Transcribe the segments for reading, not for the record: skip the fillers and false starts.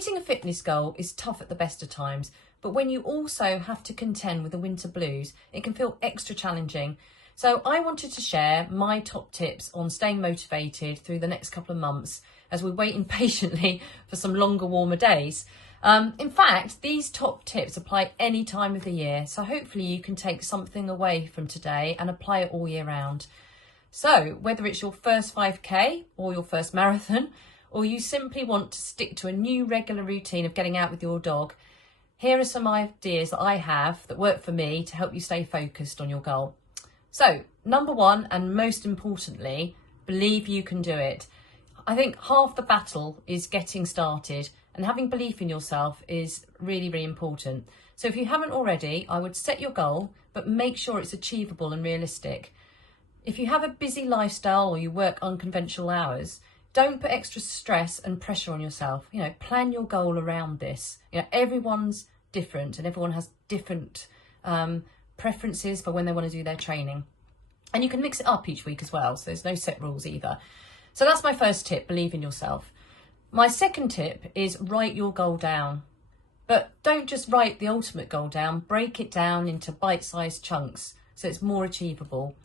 Hitting a fitness goal is tough at the best of times, but when you also have to contend with the winter blues, it can feel extra challenging. So I wanted to share my top tips on staying motivated through the next couple of months as we wait impatiently for some longer, warmer days. In fact, these top tips apply any time of the year, so hopefully you can take something away from today and apply it all year round. So whether it's your first 5K or your first marathon, or you simply want to stick to a new regular routine of getting out with your dog, here are some ideas that I have that work for me to help you stay focused on your goal. So, number one, and most importantly, believe you can do it. I think half the battle is getting started, and having belief in yourself is really, really important. So if you haven't already, I would set your goal, but make sure it's achievable and realistic. If you have a busy lifestyle or you work unconventional hours, don't put extra stress and pressure on yourself. Plan your goal around this. Everyone's different and everyone has different preferences for when they want to do their training. And you can mix it up each week as well, so there's no set rules either. So that's my first tip, believe in yourself. My second tip is write your goal down. But don't just write the ultimate goal down, break it down into bite-sized chunks so it's more achievable.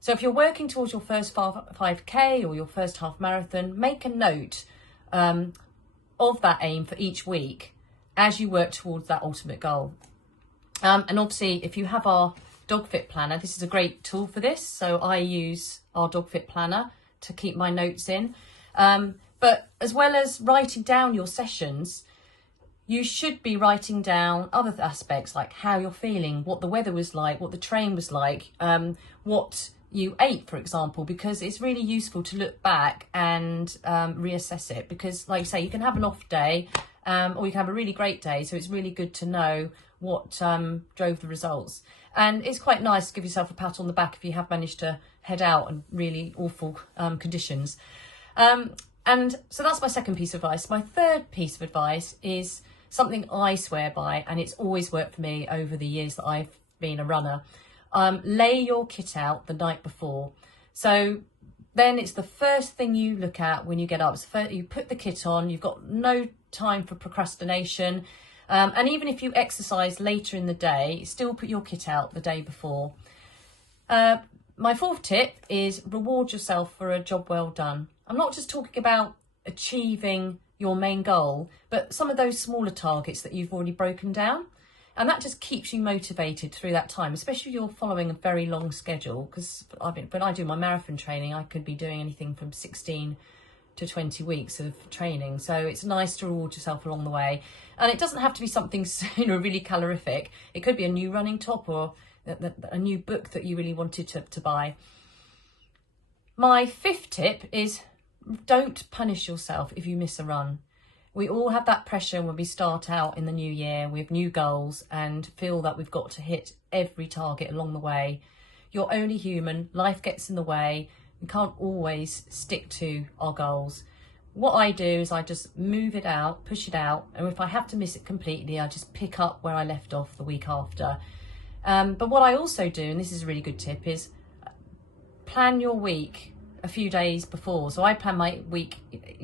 So if you're working towards your first 5K or your first half marathon, make a note of that aim for each week as you work towards that ultimate goal. And obviously, if you have our Dog Fit Planner, this is a great tool for this. So I use our Dog Fit Planner to keep my notes in. But as well as writing down your sessions, you should be writing down other aspects like how you're feeling, what the weather was like, what the train was like, what you ate, for example, because it's really useful to look back and reassess it. Because like you say, you can have an off day or you can have a really great day. So it's really good to know what drove the results. And it's quite nice to give yourself a pat on the back if you have managed to head out in really awful conditions. And so that's my second piece of advice. My third piece of advice is something I swear by, and it's always worked for me over the years that I've been a runner. Lay your kit out the night before. So then it's the first thing you look at when you get up. So you put the kit on, you've got no time for procrastination. And even if you exercise later in the day, still put your kit out the day before. My fourth tip is reward yourself for a job well done. I'm not just talking about achieving your main goal, but some of those smaller targets that you've already broken down. And that just keeps you motivated through that time, especially if you're following a very long schedule. Because when I do my marathon training, I could be doing anything from 16 to 20 weeks of training. So it's nice to reward yourself along the way. And it doesn't have to be something really calorific. It could be a new running top or a new book that you really wanted to buy. My fifth tip is don't punish yourself if you miss a run. We all have that pressure when we start out in the new year with new goals and feel that we've got to hit every target along the way. You're only human, life gets in the way. We can't always stick to our goals. What I do is I just move it out, push it out, and if I have to miss it completely, I just pick up where I left off the week after. But what I also do, and this is a really good tip, is plan your week a few days before. So I plan my week,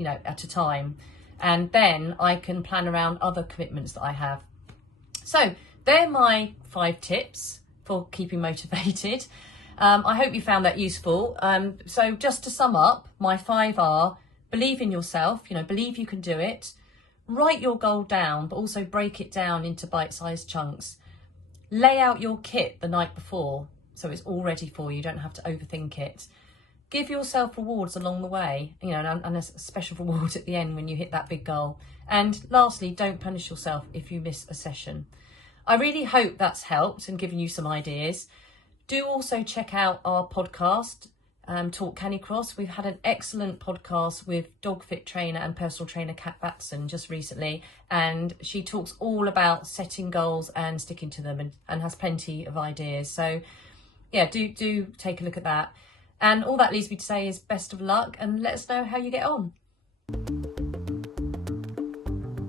at a time, and then I can plan around other commitments that I have. So they're my 5 tips for keeping motivated. I hope you found that useful. So just to sum up, my 5 are: believe in yourself, believe you can do it. Write your goal down, but also break it down into bite-sized chunks. Lay out your kit the night before, so it's all ready for you. You don't have to overthink it. Give yourself rewards along the way, and a special reward at the end when you hit that big goal. And lastly, don't punish yourself if you miss a session. I really hope that's helped and given you some ideas. Do also check out our podcast, Talk Canicross. We've had an excellent podcast with dog fit trainer and personal trainer Kat Batson just recently, and she talks all about setting goals and sticking to them, and has plenty of ideas. So yeah, do take a look at that. And all that leaves me to say is best of luck, and let us know how you get on.